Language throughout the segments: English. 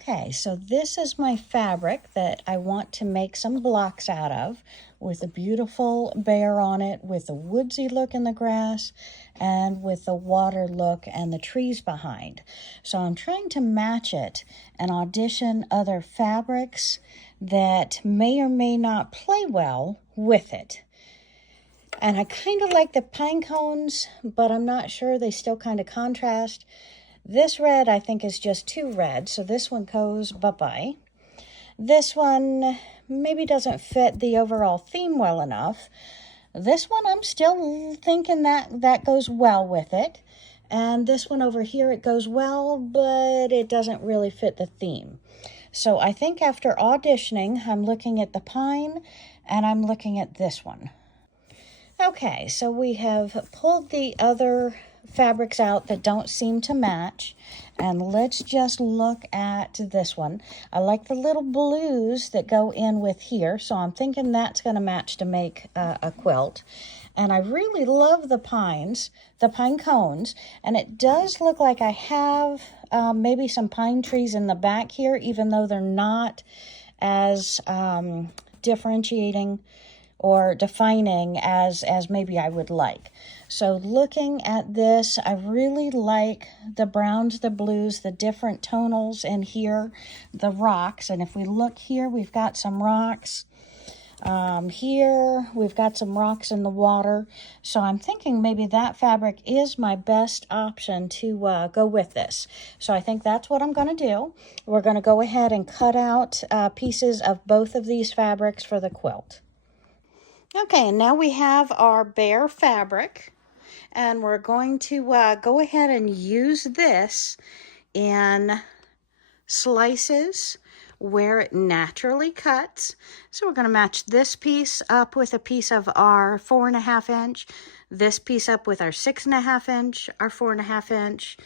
Okay, so this is my fabric that I want to make some blocks out of, with a beautiful bear on it, with a woodsy look in the grass, and with the water look and the trees behind. So I'm trying to match it and audition other fabrics that may or may not play well with it. And I kind of like the pine cones, but I'm not sure. They still kind of contrast. This red I think is just too red, so this one goes bye-bye. This one maybe doesn't fit the overall theme well enough. This one I'm still thinking that goes well with it. And this one over here, it goes well, but it doesn't really fit the theme. So I think after auditioning, I'm looking at the pine and I'm looking at this one. Okay, so we have pulled the other fabrics out that don't seem to match, and let's just look at this one. I like the little blues that go in with here, so I'm thinking that's going to match to make a quilt. And I really love the pine cones, and it does look like I have maybe some pine trees in the back here, even though they're not as differentiating or defining as maybe I would like. So looking at this, I really like the browns, the blues, the different tonals in here, the rocks. And if we look here, we've got some rocks. Here, we've got some rocks in the water. So I'm thinking maybe that fabric is my best option to go with this. So I think that's what I'm going to do. We're going to go ahead and cut out pieces of both of these fabrics for the quilt. Okay, and now we have our bare fabric, and we're going to go ahead and use this in slices where it naturally cuts. So we're going to match this piece up with a piece of our 4.5 inch, this piece up with our 6.5 inch, our 4.5 inch,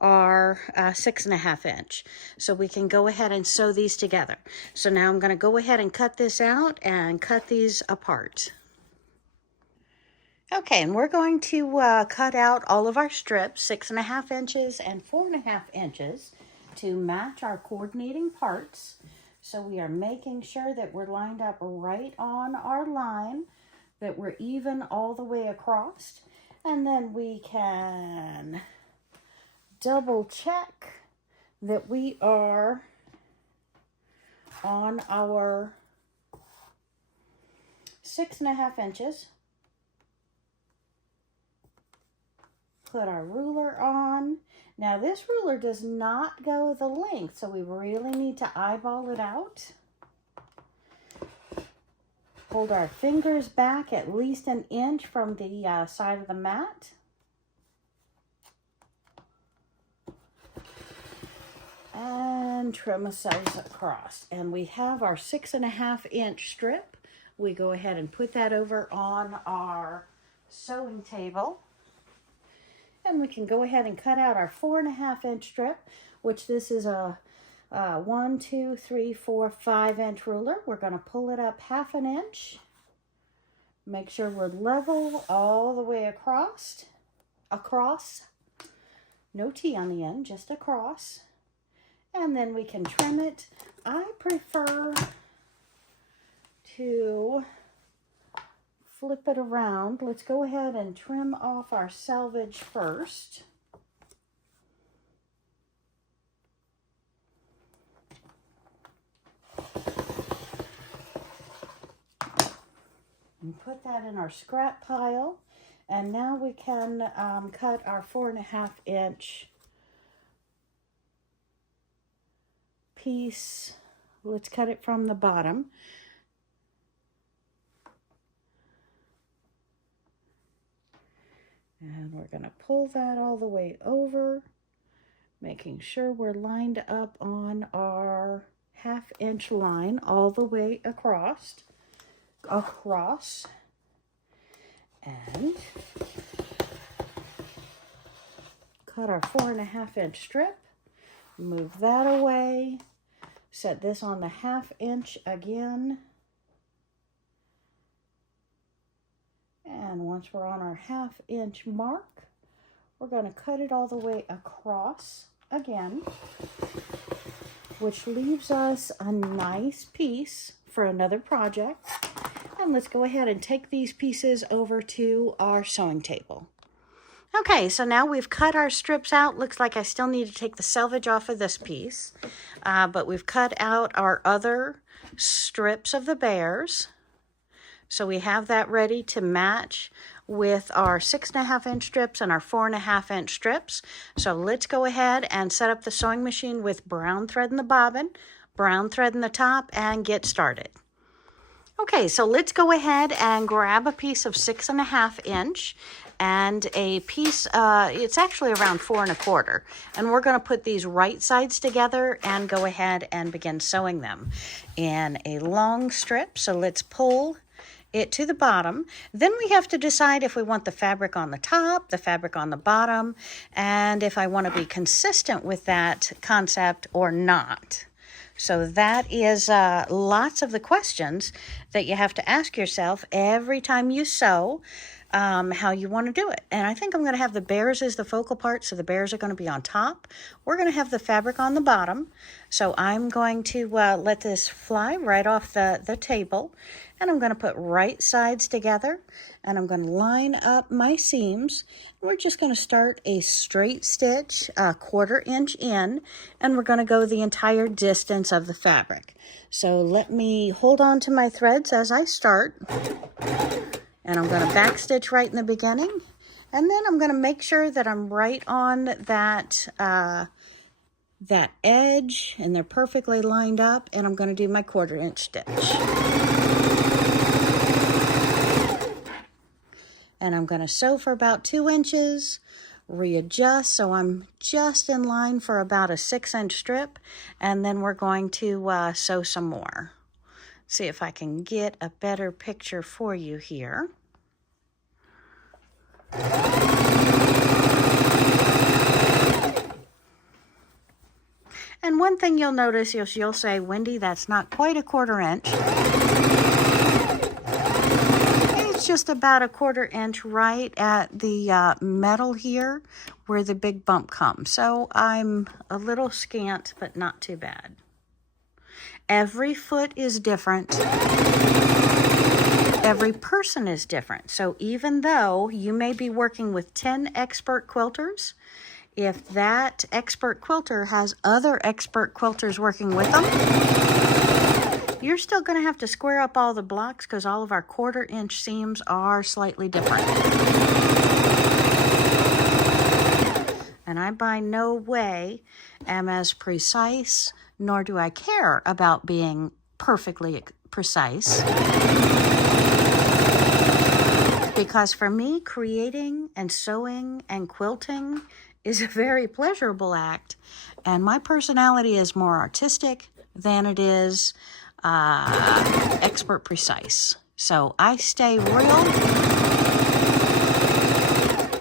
our 6.5 inch. So we can go ahead and sew these together. So now I'm going to go ahead and cut this out and cut these apart. Okay, and we're going to cut out all of our strips, 6.5 inches and 4.5 inches, to match our coordinating parts. So we are making sure that we're lined up right on our line, that we're even all the way across, and then we can double check that we are on our 6.5 inches. Put our ruler on. Now this ruler does not go the length, so we really need to eyeball it out. Hold our fingers back at least an inch from the side of the mat. And trim ourselves across. And we have our 6.5 inch strip. We go ahead and put that over on our sewing table. And we can go ahead and cut out our 4.5 inch strip, which this is a 1, 2, 3, 4, 5 inch ruler. We're going to pull it up 1/2 inch. Make sure we're level all the way across. No T on the end, just across. And then we can trim it. I prefer to flip it around. Let's go ahead and trim off our selvage first. And put that in our scrap pile. And now we can cut our 4.5 inch piece. Let's cut it from the bottom. And we're going to pull that all the way over, making sure we're lined up on our 1/2 inch line all the way across. And cut our 4.5 inch strip, move that away, set this on the 1/2 inch again. And once we're on our 1/2 inch mark, we're going to cut it all the way across again. which leaves us a nice piece for another project. And let's go ahead and take these pieces over to our sewing table. Okay, so now we've cut our strips out. Looks like I still need to take the selvage off of this piece, but we've cut out our other strips of the bears. So we have that ready to match with our 6.5-inch strips and our 4.5-inch strips. So let's go ahead and set up the sewing machine with brown thread in the bobbin, brown thread in the top, and get started. Okay, so let's go ahead and grab a piece of 6.5-inch and a piece, it's actually around 4.25. And we're gonna put these right sides together and go ahead and begin sewing them in a long strip. So let's pull it to the bottom. Then we have to decide if we want the fabric on the top, the fabric on the bottom, and if I want to be consistent with that concept or not. So that is lots of the questions that you have to ask yourself every time you sew, how you want to do it. And I think I'm going to have the bears as the focal part, so the bears are going to be on top. We're going to have the fabric on the bottom. So I'm going to let this fly right off the table, and I'm going to put right sides together, and I'm going to line up my seams. We're just going to start a straight stitch, a 1/4 inch in, and we're going to go the entire distance of the fabric. So let me hold on to my threads as I start. And I'm going to back stitch right in the beginning. And then I'm going to make sure that I'm right on that, that edge, and they're perfectly lined up. And I'm going to do my 1/4 inch stitch. And I'm going to sew for about 2 inches, readjust so I'm just in line for about a 6-inch strip. And then we're going to sew some more. See if I can get a better picture for you here. And one thing you'll notice is you'll say, Wendy, that's not quite a 1/4 inch. It's just about a 1/4 inch right at the metal here where the big bump comes. So I'm a little scant, but not too bad. Every foot is different. Every person is different. So even though you may be working with 10 expert quilters, if that expert quilter has other expert quilters working with them, you're still going to have to square up all the blocks because all of our 1/4 inch seams are slightly different. And I by no way am as precise, nor do I care about being perfectly precise. Because for me, creating and sewing and quilting is a very pleasurable act. And my personality is more artistic than it is expert precise. So I stay real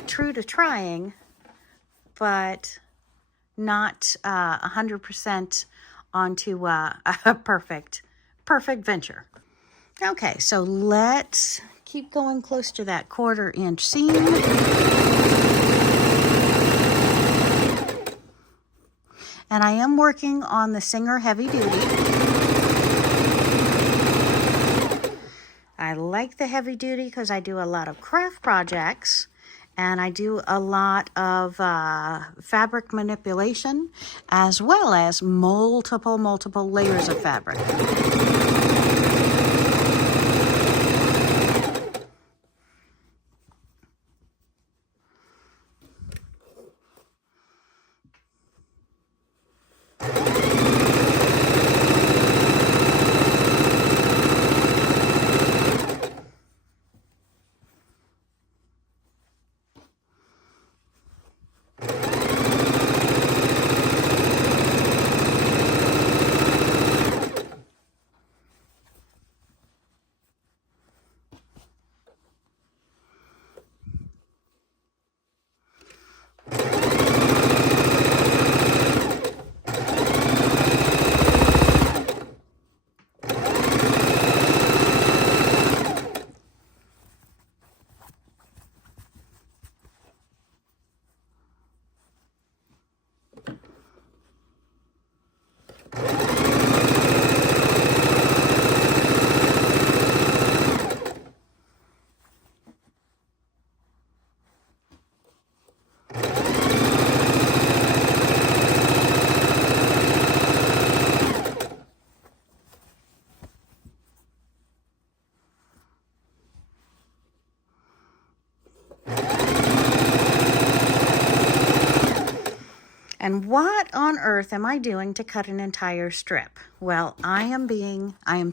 true to trying, but not 100% onto a perfect venture. Okay, so let's keep going close to that 1/4 inch seam. And I am working on the Singer Heavy Duty. I like the heavy duty because I do a lot of craft projects and I do a lot of fabric manipulation as well as multiple layers of fabric. And what on earth am I doing to cut an entire strip? Well, I am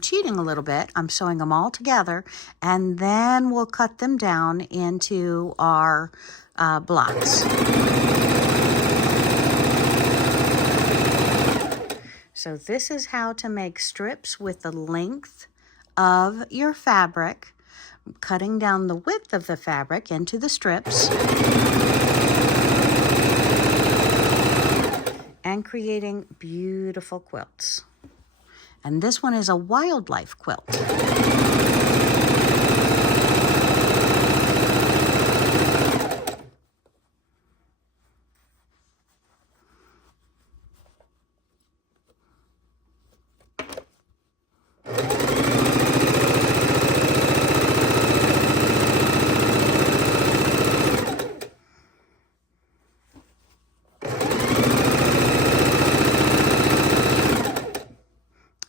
cheating a little bit. I'm sewing them all together, and then we'll cut them down into our blocks. So this is how to make strips with the length of your fabric, cutting down the width of the fabric into the strips, and creating beautiful quilts. And this one is a wildlife quilt.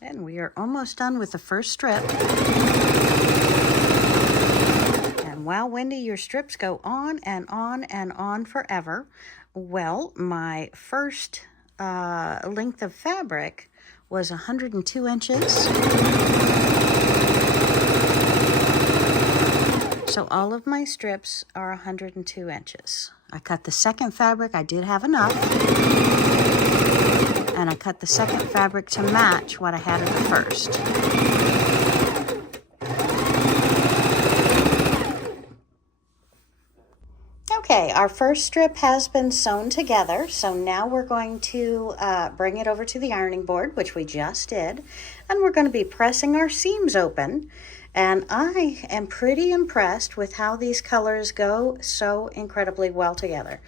And we are almost done with the first strip. And wow, Wendy, your strips go on and on and on forever. Well, my first length of fabric was 102 inches. So all of my strips are 102 inches. I cut the second fabric, I did have enough. And I cut the second fabric to match what I had in the first. Okay, our first strip has been sewn together, so now we're going to bring it over to the ironing board, which we just did, and we're going to be pressing our seams open. And I am pretty impressed with how these colors go so incredibly well together.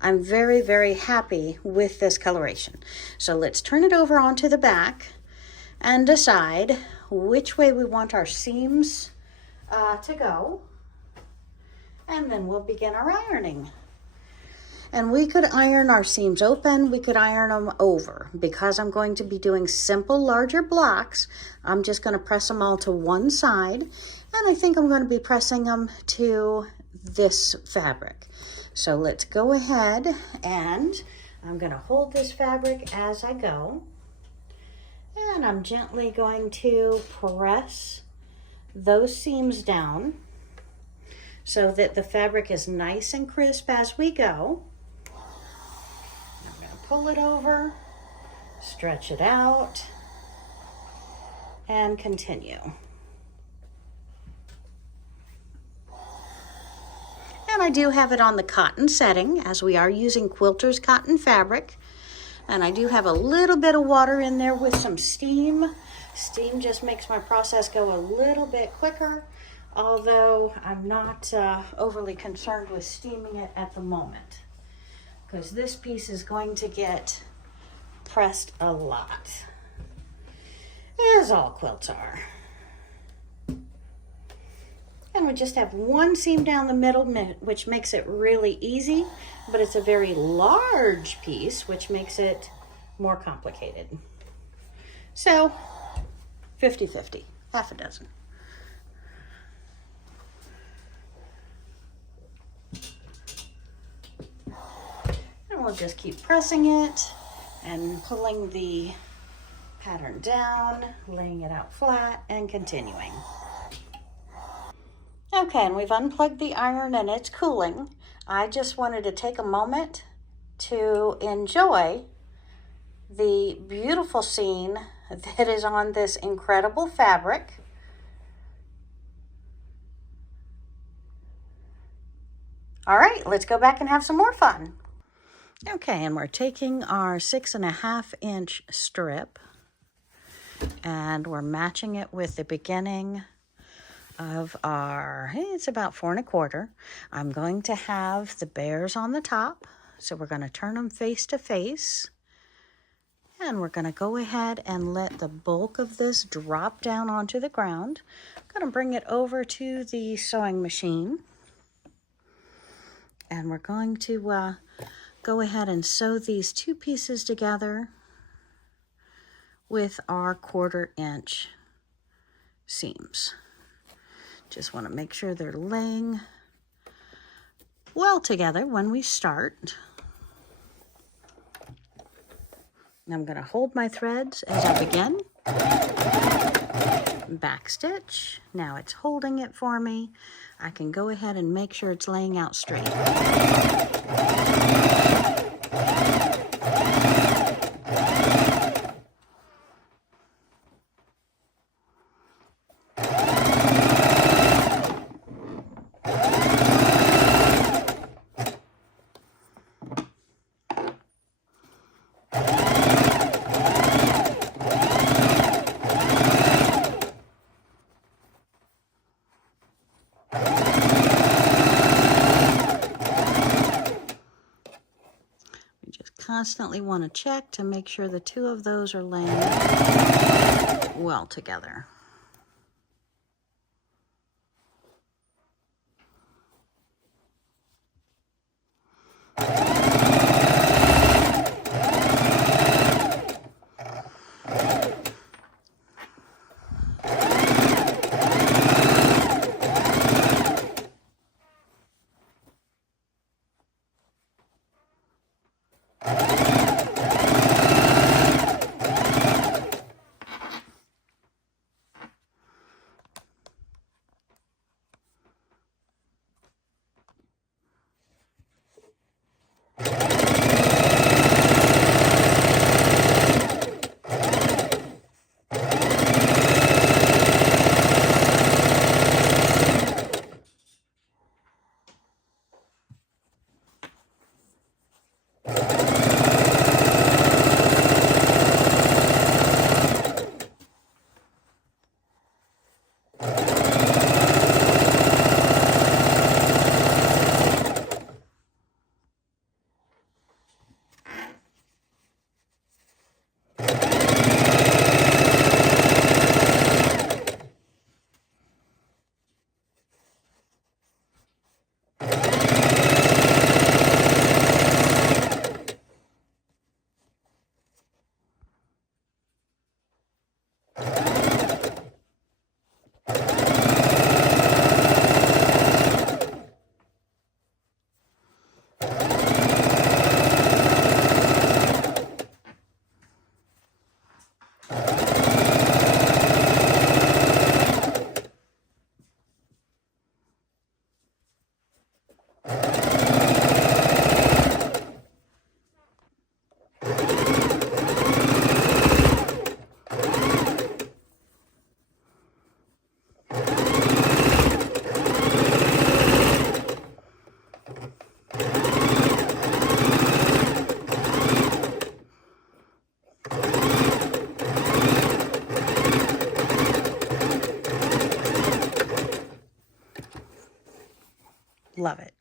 I'm very, very happy with this coloration. So let's turn it over onto the back and decide which way we want our seams to go. And then we'll begin our ironing. And we could iron our seams open, we could iron them over. Because I'm going to be doing simple, larger blocks, I'm just going to press them all to one side. And I think I'm going to be pressing them to this fabric. So let's go ahead, and I'm going to hold this fabric as I go. And I'm gently going to press those seams down so that the fabric is nice and crisp as we go. I'm going to pull it over, stretch it out, and continue. And I do have it on the cotton setting, as we are using quilter's cotton fabric. And I do have a little bit of water in there with some steam. Steam just makes my process go a little bit quicker, although I'm not overly concerned with steaming it at the moment, because this piece is going to get pressed a lot, as all quilts are. And we just have one seam down the middle, which makes it really easy, but it's a very large piece, which makes it more complicated. So 50-50, half a dozen. And we'll just keep pressing it and pulling the pattern down, laying it out flat, and continuing. Okay, and we've unplugged the iron and it's cooling. I just wanted to take a moment to enjoy the beautiful scene that is on this incredible fabric. All right, let's go back and have some more fun. Okay, and we're taking our 6.5 inch strip and we're matching it with the beginning of our, it's about 4 1/4. I'm going to have the bears on the top, so we're going to turn them face to face, and we're going to go ahead and let the bulk of this drop down onto the ground. I'm going to bring it over to the sewing machine, and we're going to go ahead and sew these two pieces together with our 1/4 inch seams. Just want to make sure they're laying well together when we start. I'm going to hold my threads as I begin. Back stitch. Now it's holding it for me. I can go ahead and make sure it's laying out straight. Constantly want to check to make sure the two of those are laying well together. Love it.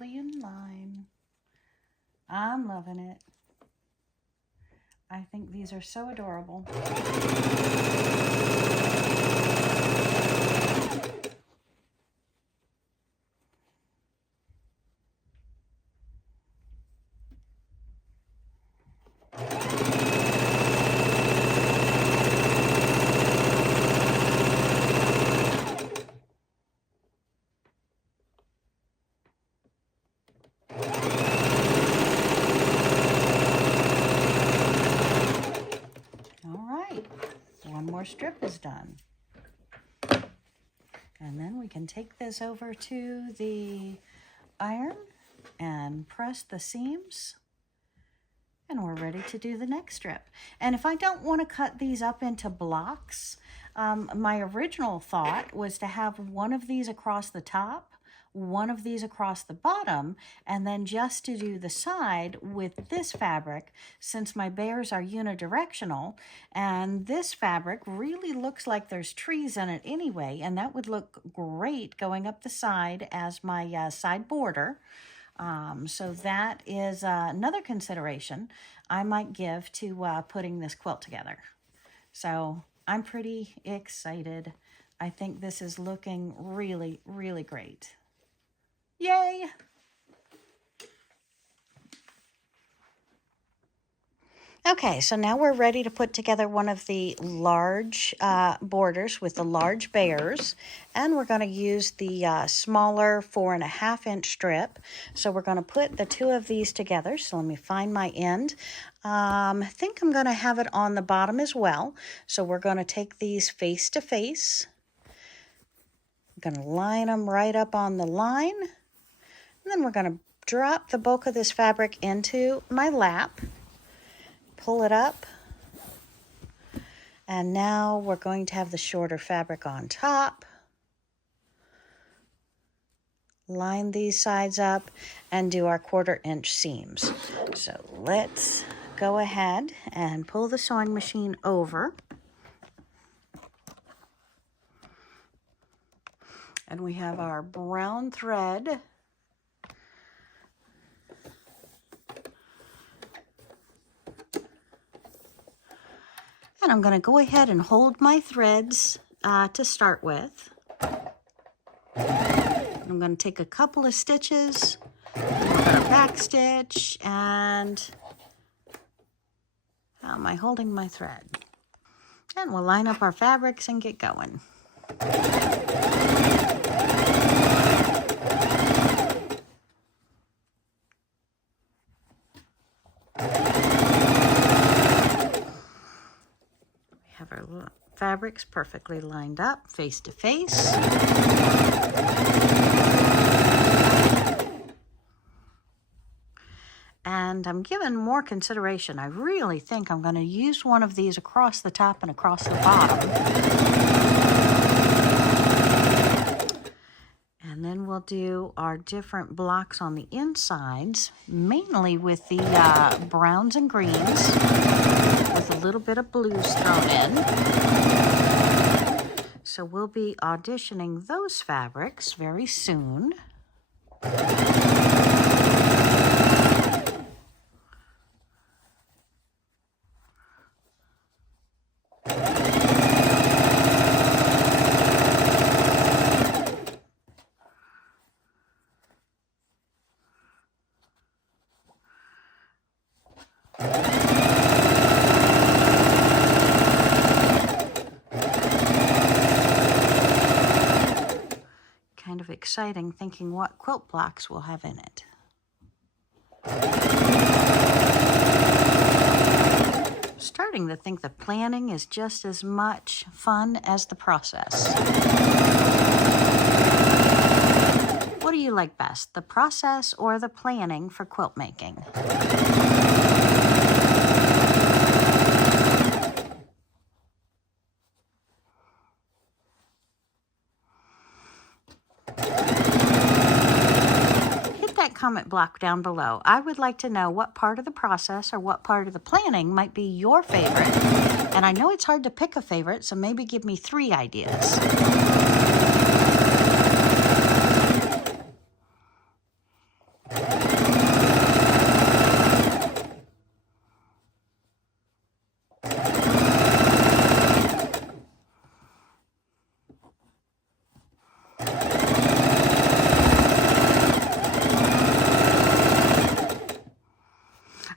perfectly in line. I'm loving it. I think these are so adorable. All right, one more strip is done. And then we can take this over to the iron and press the seams. And we're ready to do the next strip. And if I don't want to cut these up into blocks, my original thought was to have one of these across the top, one of these across the bottom, and then just to do the side with this fabric, since my bears are unidirectional, and this fabric really looks like there's trees in it anyway, and that would look great going up the side as my side border. So that is another consideration I might give to putting this quilt together. So I'm pretty excited. I think this is looking really, really great. Yay! Okay, so now we're ready to put together one of the large borders with the large bears, and we're going to use the smaller 4.5-inch strip. So we're going to put the two of these together. So let me find my end. I think I'm going to have it on the bottom as well. So we're going to take these face to face. I'm going to line them right up on the line, and then we're going to drop the bulk of this fabric into my lap. Pull it up, and now we're going to have the shorter fabric on top. Line these sides up and do our 1/4-inch seams. So let's go ahead and pull the sewing machine over. And we have our brown thread. And I'm going to go ahead and hold my threads to start with. I'm going to take a couple of stitches, we're going to back stitch, and how am I holding my thread? And we'll line up our fabrics and get going. Have our fabrics perfectly lined up, face to face. And I'm giving more consideration. I really think I'm going to use one of these across the top and across the bottom. And then we'll do our different blocks on the insides, mainly with the browns and greens, with a little bit of blues thrown in. So we'll be auditioning those fabrics very soon. Kind of exciting thinking what quilt blocks we'll have in it. Starting to think the planning is just as much fun as the process. What do you like best, the process or the planning for quilt making? Comment block down below. I would like to know what part of the process or what part of the planning might be your favorite. And I know it's hard to pick a favorite, so maybe give me 3 ideas.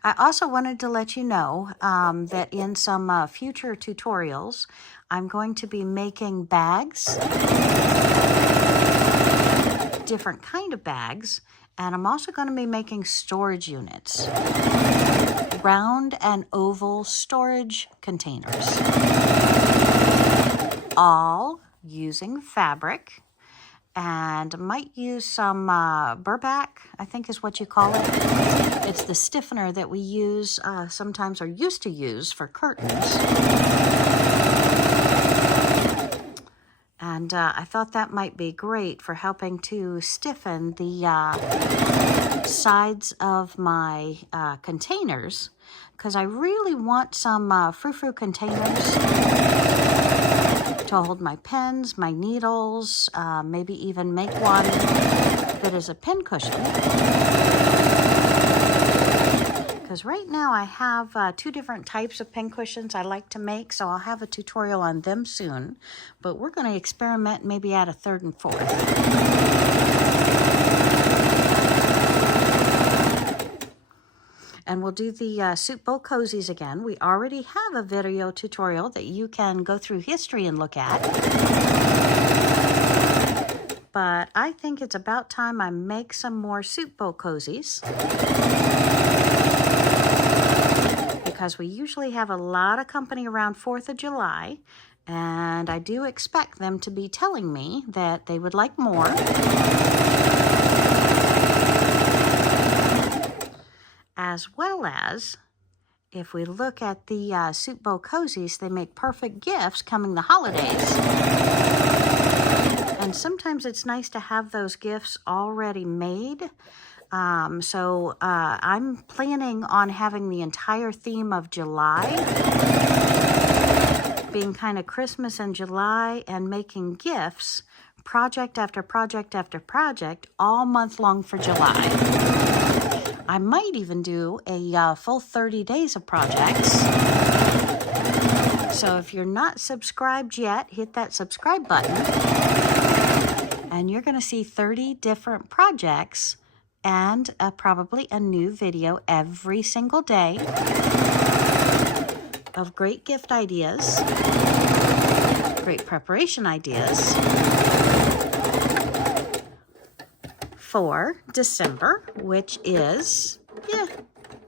I also wanted to let you know that in some future tutorials, I'm going to be making bags, different kind of bags, and I'm also going to be making storage units, round and oval storage containers, all using fabric, and might use some burlap, I think is what you call it. It's the stiffener that we use sometimes, or used to use, for curtains. And I thought that might be great for helping to stiffen the sides of my containers, because I really want some frou-frou containers to hold my pens, my needles, maybe even make one that is a pin cushion. Because right now I have 2 different types of pin cushions I like to make, so I'll have a tutorial on them soon. But we're going to experiment, maybe add a 3rd and 4th. And we'll do the soup bowl cozies again. We already have a video tutorial that you can go through history and look at. But I think it's about time I make some more soup bowl cozies, because we usually have a lot of company around 4th of July, and I do expect them to be telling me that they would like more. As well as, if we look at the soup bowl cozies, they make perfect gifts coming the holidays. And sometimes it's nice to have those gifts already made. So I'm planning on having the entire theme of July being kind of Christmas and July, and making gifts project after project after project all month long for July. I might even do a full 30 days of projects. So if you're not subscribed yet, hit that subscribe button, and you're going to see 30 different projects and probably a new video every single day of great gift ideas, great preparation ideas for December, which is,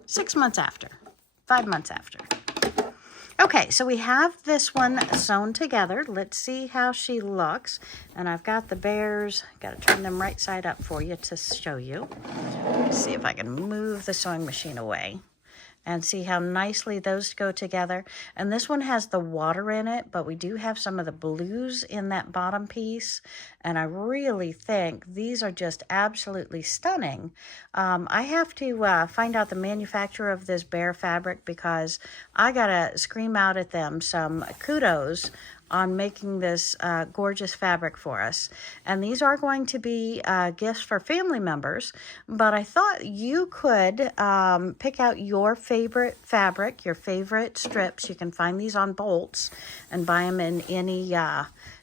6 months after, 5 months after. Okay, so we have this one sewn together. Let's see how she looks. And I've got the bears, got to turn them right side up for you to show you. Let's see if I can move the sewing machine away and see how nicely those go together. And this one has the water in it, but we do have some of the blues in that bottom piece. And I really think these are just absolutely stunning. I have to find out the manufacturer of this bear fabric, because I gotta scream out at them some kudos on making this gorgeous fabric for us. And these are going to be gifts for family members, but I thought you could pick out your favorite fabric, your favorite strips. You can find these on Bolts and buy them in any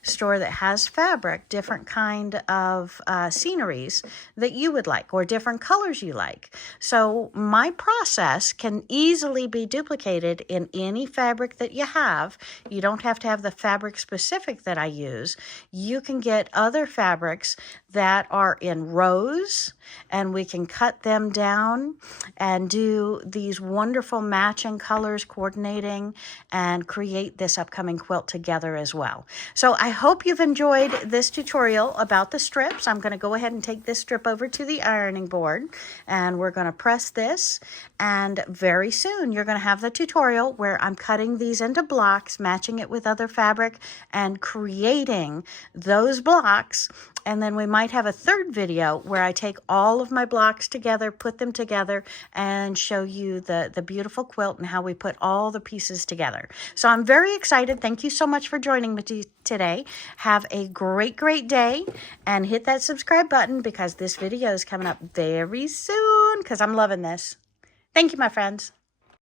store that has fabric, different kind of sceneries that you would like, or different colors you like. So my process can easily be duplicated in any fabric that you have. You don't have to have the fabric specific that I use. You can get other fabrics that are in rows, and we can cut them down and do these wonderful matching colors, coordinating, and create this upcoming quilt together as well. So I hope you've enjoyed this tutorial about the strips. I'm going to go ahead and take this strip over to the ironing board, and we're going to press this, and very soon you're going to have the tutorial where I'm cutting these into blocks, matching it with other fabric, and creating those blocks. And then we might have a third video where I take all of my blocks together, put them together, and show you the beautiful quilt and how we put all the pieces together. So I'm very excited. Thank you so much for joining me today. Have a great, great day, and hit that subscribe button, because this video is coming up very soon, because I'm loving this. Thank you, my friends.